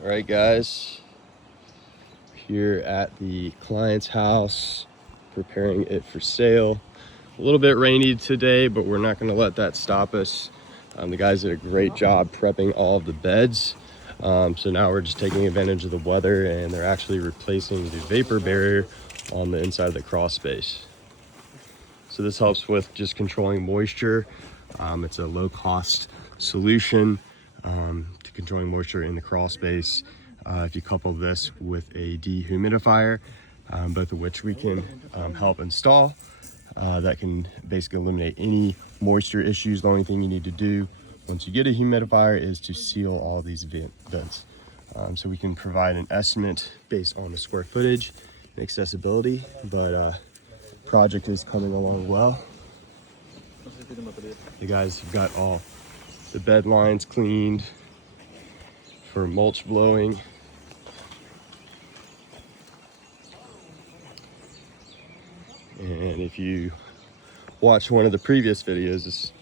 All right, guys, here at the client's house, preparing it for sale. A little bit rainy today, but we're not going to let that stop us. The guys did a great job prepping all of the beds. So now we're just taking advantage of the weather, and they're actually replacing the vapor barrier on the inside of the crawl space. So this helps with just controlling moisture. It's a low-cost solution to controlling moisture in the crawl space. If you couple this with a dehumidifier, both of which we can help install, that can basically eliminate any moisture issues. The only thing you need to do once you get a humidifier is to seal all these vents. So we can provide an estimate based on the square footage and accessibility, but project is coming along well. The guys have got all the bed lines cleaned for mulch blowing. And if you watch one of the previous videos, it's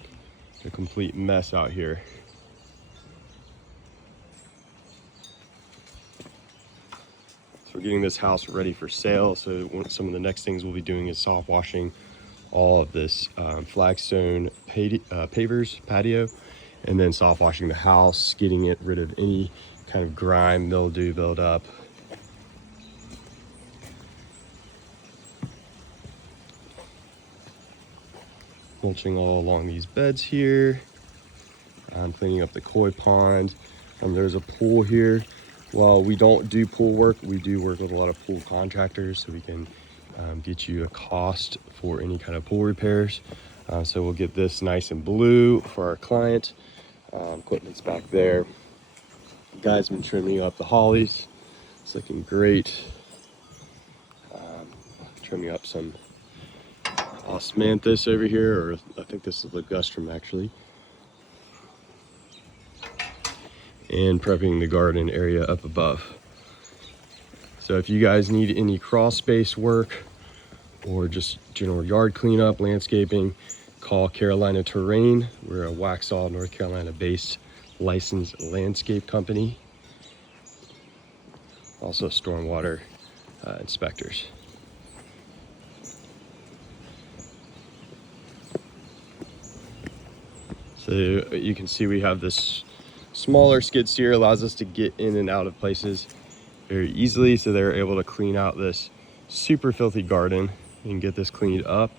a complete mess out here. So we're getting this house ready for sale. So some of the next things we'll be doing is soft washing all of this flagstone pavers, patio, and then soft washing the house, getting it rid of any kind of grime, mildew buildup. Mulching all along these beds here. I'm cleaning up the koi pond. There's a pool here. While we don't do pool work, we do work with a lot of pool contractors, so we can get you a cost for any kind of pool repairs. So we'll get this nice and blue for our client. Equipment's back there. The guy's been trimming up the hollies. It's looking great. Trimming up some osmanthus over here, or I think this is ligustrum actually. And prepping the garden area up above. So if you guys need any crawl space work or just general yard cleanup, landscaping, call Carolina Terrain. We're a Waxhaw, North Carolina based licensed landscape company. Also stormwater inspectors. So you can see we have this smaller skid steer, allows us to get in and out of places very easily. So they're able to clean out this super filthy garden and get this cleaned up.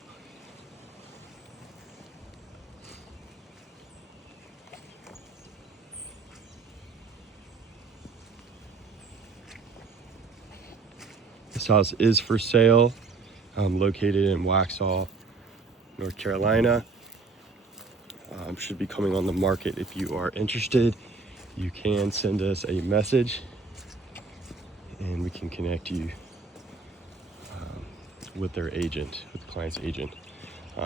This house is for sale, located in Waxhaw, North Carolina. Should be coming on the market. If you are interested, you can send us a message and we can connect you with their agent, with the client's agent.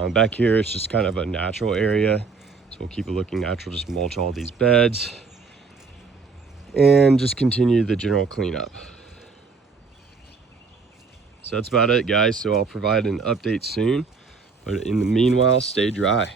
Back here, it's just kind of a natural area, so we'll keep it looking natural. Just mulch all these beds and just continue the general cleanup. So that's about it, guys. So I'll provide an update soon, but in the meanwhile, stay dry.